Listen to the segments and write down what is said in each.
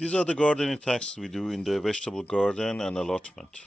These are the gardening tasks we do in the vegetable garden and allotment.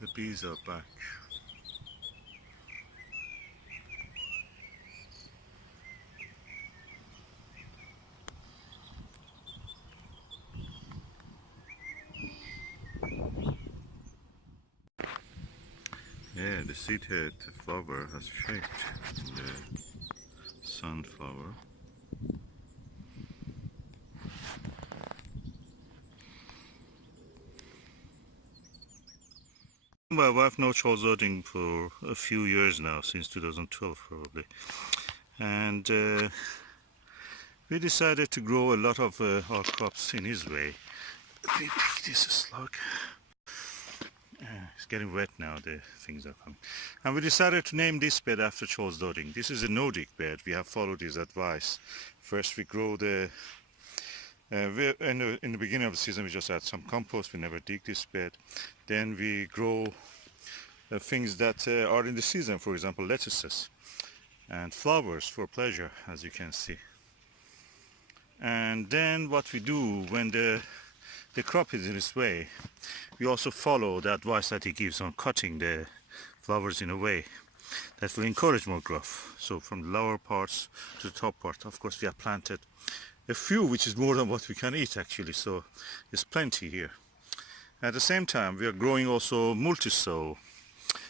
The bees are back. Yeah, the seed head flower has shaped the sunflower. My wife knows Cholzoding for a few years now, since 2012 probably. And we decided to grow a lot of our crops in his way. This is slug. It's getting wet now, the things are coming. And we decided to name this bed after Cholzoding. This is a Nordic bed. We have followed his advice. First we grow the in the beginning of the season we just add some compost. We never dig this bed. Then we grow things that are in the season, for example lettuces and flowers for pleasure, as you can see. And then what we do when the crop is in its way, we also follow the advice that he gives on cutting the flowers in a way that will encourage more growth. So from the lower parts to the top part, of course we have planted a few, which is more than what we can eat actually, so there's plenty here. At the same time we are growing also multi-sow,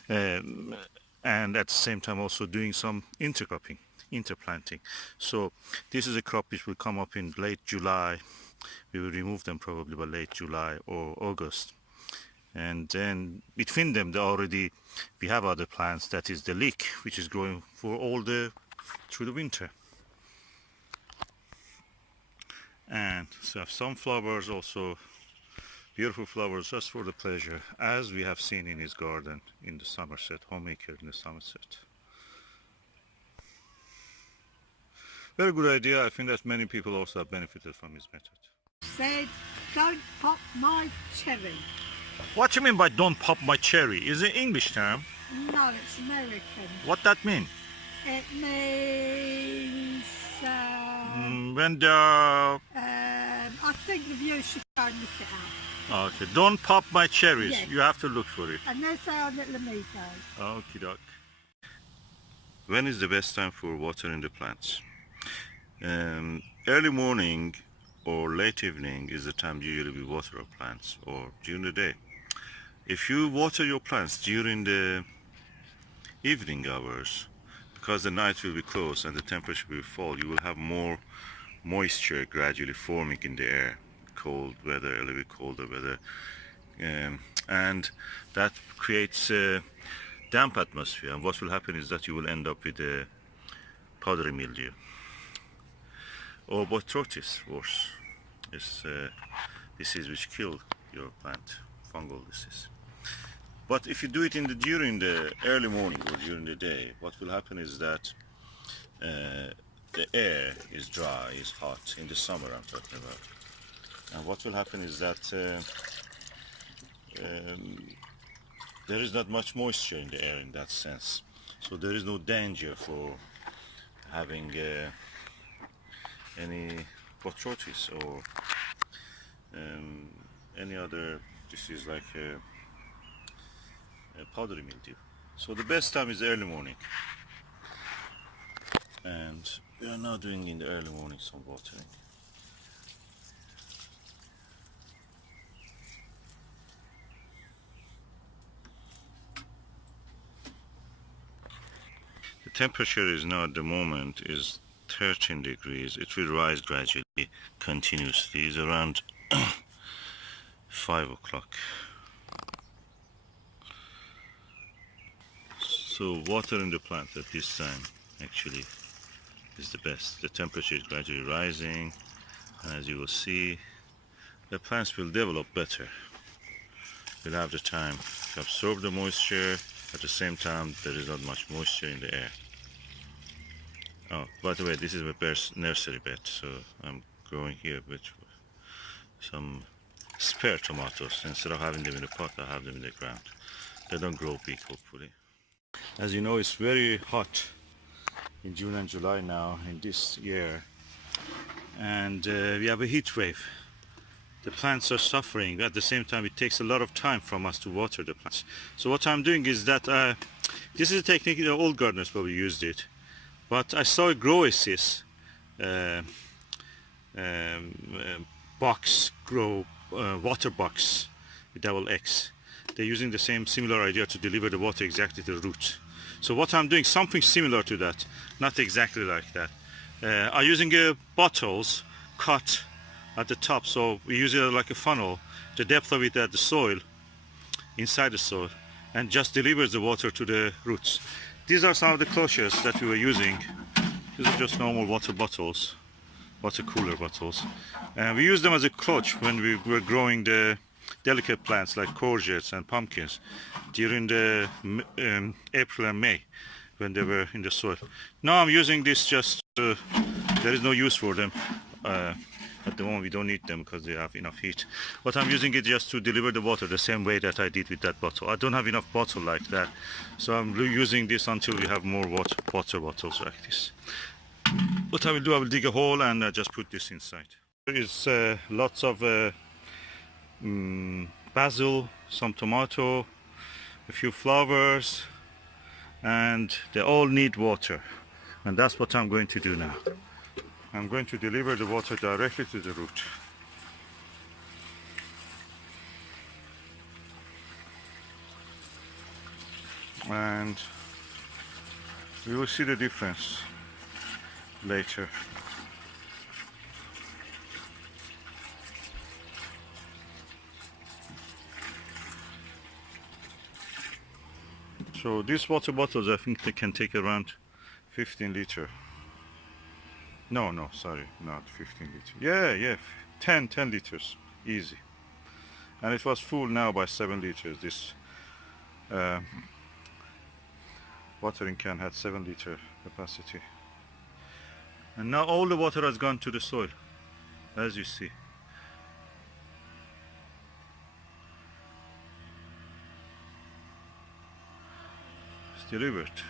and at the same time also doing some intercropping, interplanting. So this is a crop which will come up in late July. We will remove them probably by late July or August. And then between them we have other plants, that is the leek, which is growing for through the winter. And so have sunflowers also, beautiful flowers just for the pleasure, as we have seen in his garden in the Somerset, homemaker in the Somerset. Very good idea. I think that many people also have benefited from his method. Said, don't pop my cherry. What do you mean by don't pop my cherry? Is it English term? No, it's American. What that mean? It means, When they're... I think the viewers should go and look it up. Okay, don't pop my cherries. Yes. You have to look for it. And they say on Little Amigos. Okie doke. When is the best time for watering the plants? Early morning or late evening is the time usually we water our plants, or during the day. If you water your plants during the evening hours, because the night will be close and the temperature will fall, you will have more moisture gradually forming in the air. Cold weather, a little bit colder weather, and that creates a damp atmosphere, and what will happen is that you will end up with a powdery mildew or botrytis, worse. It's disease which kill your plant, fungal disease. But if you do it during the early morning or during the day, what will happen is that the air is dry, is hot, in the summer I'm talking about. And what will happen is that there is not much moisture in the air in that sense. So there is no danger for having any botrytis or any other disease like powdery mildew. So the best time is early morning. And we are now doing in the early morning some watering. The temperature is now at the moment is 13 degrees. It will rise gradually, continuously. It's around 5 o'clock. So watering the plant at this time actually is the best. The temperature is gradually rising, and as you will see, the plants will develop better. We'll have the time to absorb the moisture. At the same time, there is not much moisture in the air. Oh, by the way, this is my nursery bed, so I'm growing here with some spare tomatoes. Instead of having them in the pot, I have them in the ground. They don't grow big, hopefully. As you know, it's very hot in June and July now in this year, and we have a heat wave. The plants are suffering. At the same time, it takes a lot of time from us to water the plants. So what I'm doing is that this is a technique the old gardeners probably used it, but I saw a grow assist water box with double X. They're using the same similar idea to deliver the water exactly to the roots. So what I'm doing, something similar to that, not exactly like that. I'm using bottles cut at the top, so we use it like a funnel, the depth of it at the soil, inside the soil, and just delivers the water to the roots. These are some of the cloches that we were using. These are just normal water bottles, water cooler bottles. And we use them as a clutch when we were growing the delicate plants like courgettes and pumpkins during the April and May when they were in the soil. Now I'm using this just, there is no use for them. At the moment we don't need them because they have enough heat. But I'm using it just to deliver the water the same way that I did with that bottle. I don't have enough bottle like that, so I'm using this until we have more water bottles like this. What I will do, I will dig a hole and just put this inside. There is lots of basil, some tomato, a few flowers, and they all need water, and that's what I'm going to do now. I'm going to deliver the water directly to the root. And we will see the difference later. So these water bottles, I think they can take around 15 liter. No, sorry, not 15 liters. Yeah, 10 liters, easy. And it was full now by 7 liters. This watering can had 7 liter capacity. And now all the water has gone to the soil, as you see. It's delivered.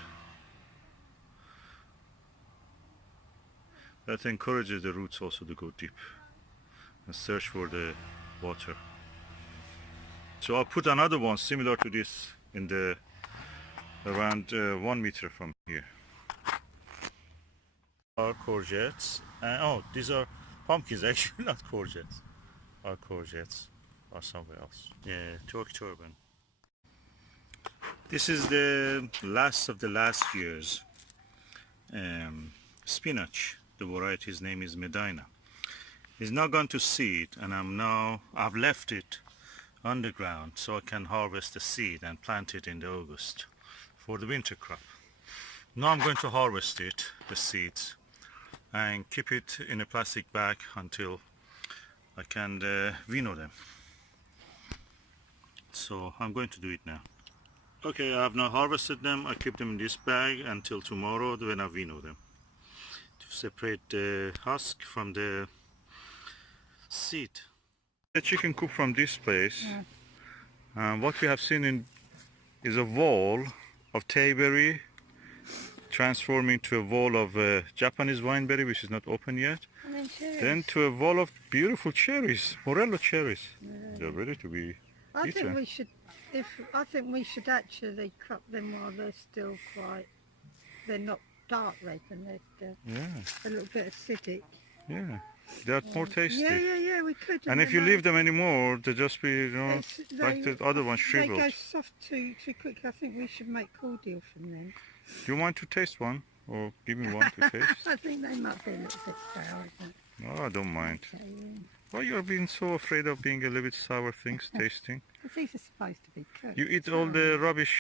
That encourages the roots also to go deep and search for the water. So I'll put another one similar to this in the around 1 meter from here. Our courgettes, oh, these are pumpkins actually, not courgettes. Our courgettes are somewhere else. Yeah, turban. This is the last of the last year's spinach. The variety's name is Medina. It's now gone to seed, and I've left it underground so I can harvest the seed and plant it in the August for the winter crop. Now I'm going to harvest it, the seeds, and keep it in a plastic bag until I can winnow them. So I'm going to do it now. Okay, I have now harvested them. I keep them in this bag until tomorrow when I winnow them, to separate the husk from the seed. The chicken coop from this place, what we have seen is a wall of tayberry transforming to a wall of Japanese wineberry, which is not open yet, then to a wall of beautiful cherries, morello cherries. They're ready to be eaten. I think we should actually cut them while they're still they're not dark red and they're still a little bit acidic. Yeah, they're more tasty. Yeah, we could. And if you leave them anymore, they just be, like the other one, shriveled. They go soft too quickly. I think we should make cordial from them. Do you want to taste one? or give me one to taste? I think they might be a little bit sour. Oh, I don't mind. Okay, Why you are being so afraid of being a little bit sour things tasting? because these are supposed to be cooked. You eat all the rubbish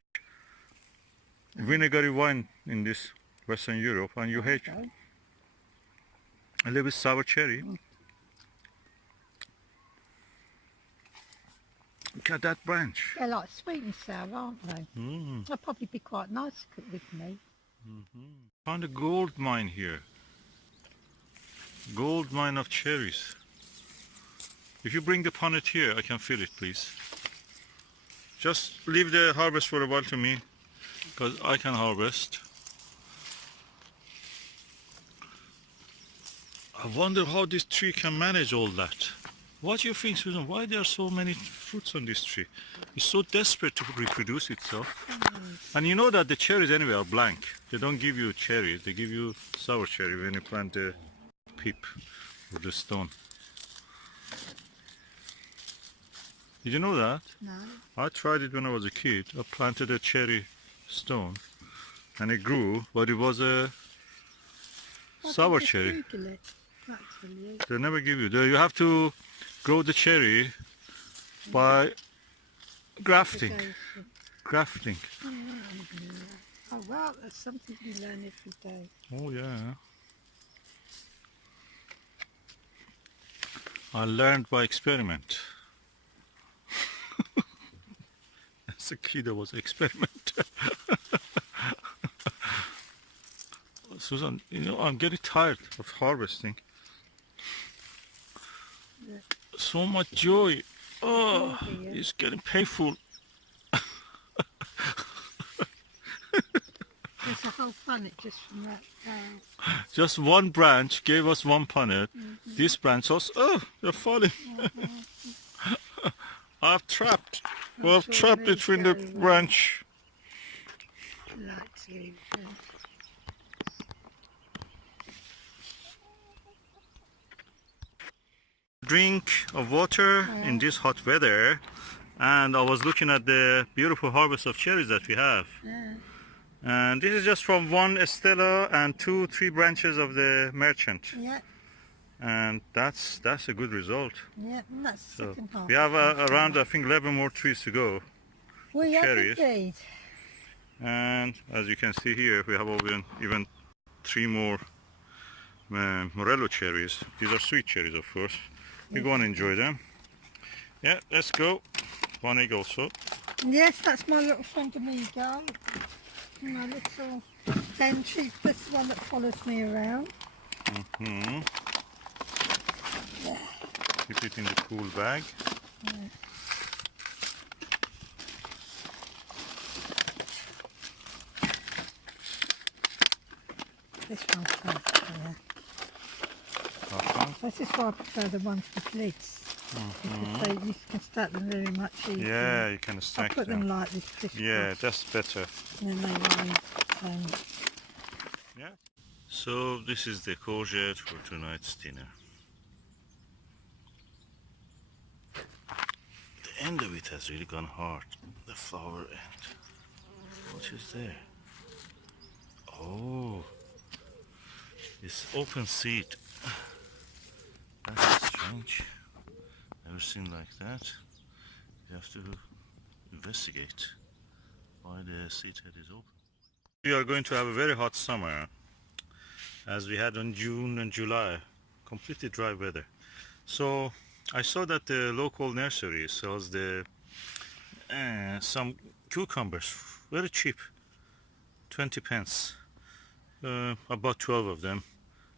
vinegary wine in this Western Europe, and you hate a little bit sour cherry. Look at that branch. They're like sweet and sour, aren't they? Mm. They'll probably be quite nice to cook with meat. Found a gold mine here. Gold mine of cherries. If you bring the punnet here, I can fill it, please. Just leave the harvest for a while to me, because I can harvest. I wonder how this tree can manage all that. What do you think, Susan? Why there are so many fruits on this tree? It's so desperate to reproduce itself. And you know that the cherries anyway are blank. They don't give you cherries, they give you sour cherry when you plant the pip or the stone. Did you know that? No. I tried it when I was a kid. I planted a cherry stone and it grew, but it was a sour cherry. Google it, actually. They never give you. You have to grow the cherry by grafting. Grafting. Oh well, that's something you learn every day. Oh yeah. I learned by experiment. As a kid I was experiment. Susan, you know, I'm getting tired of harvesting. Yeah. So much joy. Oh, dear. it's getting painful. There's a whole punnet just from that. Just one branch gave us one punnet. This branch was, oh, they're falling. I've trapped. Well, I've trapped between the branch. Like to, Drink of water in this hot weather, and I was looking at the beautiful harvest of cherries that we have. yeah. And this is just from one Estella and 3 branches of the merchant. Yeah, And that's a good result. yeah, and that's the So second half. we have around, I think, 11 more trees to go. We have cherries. indeed. And as you can see here, we have even 3 more Morello cherries. These are sweet cherries, of course. We go and enjoy them. Yeah, let's go. One egg also. Yes, that's my little friend Amigo. My little den sheep, this one that follows me around. Hmm. Keep it in the cool bag. Yeah. This one's first, yeah. This is why I prefer the ones with lids. Because you can stack them very much easier. Yeah, you can I stack put them like this fish Yeah, box, that's better. and then they weigh. Yeah. So this is the courgette for tonight's dinner. The end of it has really gone hard. The flower end. What is there? Oh, it's open seed. That's strange. Never seen like that. You have to investigate why the seed head is open. We are going to have a very hot summer, as we had in June and July. Completely dry weather. So I saw that the local nursery sells the some cucumbers very cheap, 20 pence. About 12 of them.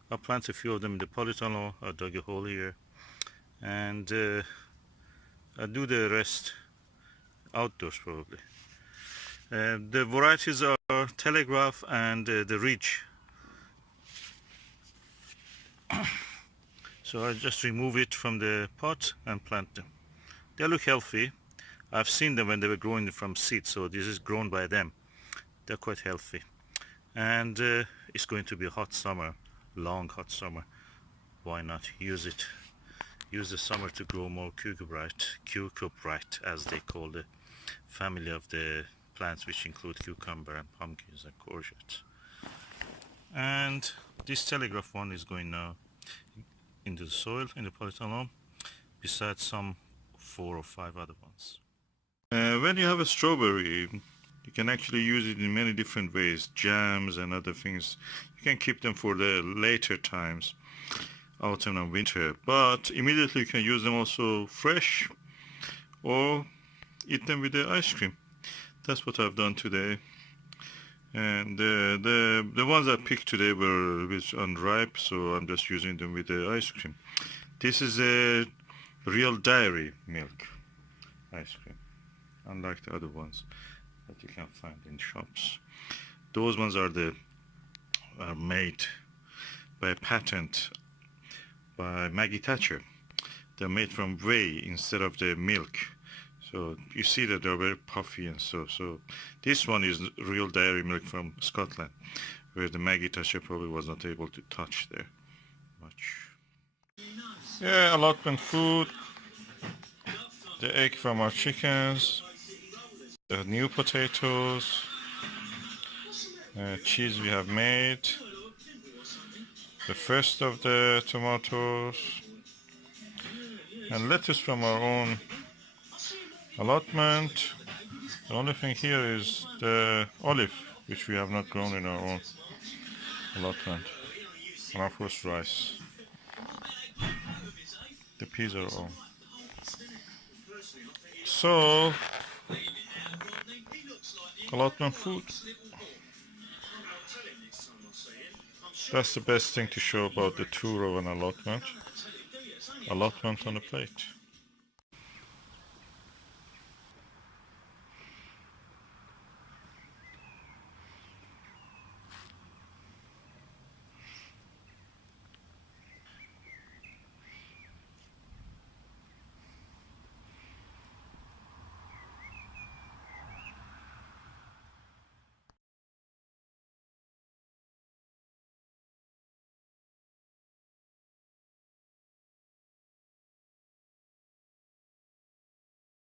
I planted a few of them in the Polytunnel. I dug a hole here, and I do the rest outdoors probably. The varieties are Telegraph and the Ridge. So I just remove it from the pot and plant them. They look healthy. I've seen them when they were growing from seed, so this is grown by them. They're quite healthy. And it's going to be a hot summer, long hot summer. Why not use it? Use the summer to grow more cucubrite, as they call the family of the plants, which include cucumber and pumpkins and courgettes. And this telegraph one is going now into the soil in the polytunnel, besides some 4 or 5 other ones. When you have a strawberry, you can actually use it in many different ways, jams and other things. You can keep them for the later times, autumn and winter, but immediately you can use them also fresh or eat them with the ice cream. That's what I've done today. And the ones I picked today were a bit unripe, so I'm just using them with the ice cream. This is a real dairy milk ice cream, unlike the other ones that you can find in shops. Those ones are made by a patent by Maggie Thatcher. They're made from whey instead of the milk. So you see that they're very puffy and so this one is real dairy milk from Scotland, where the Maggie Thatcher probably was not able to touch there much. Yeah, allotment food, the egg from our chickens, the new potatoes, cheese we have made, the first of the tomatoes, and lettuce from our own allotment. The only thing here is the olive, which we have not grown in our own allotment, and of course rice. The peas are all. So, allotment food. That's the best thing to show about the tour of an allotment. Allotment on a plate.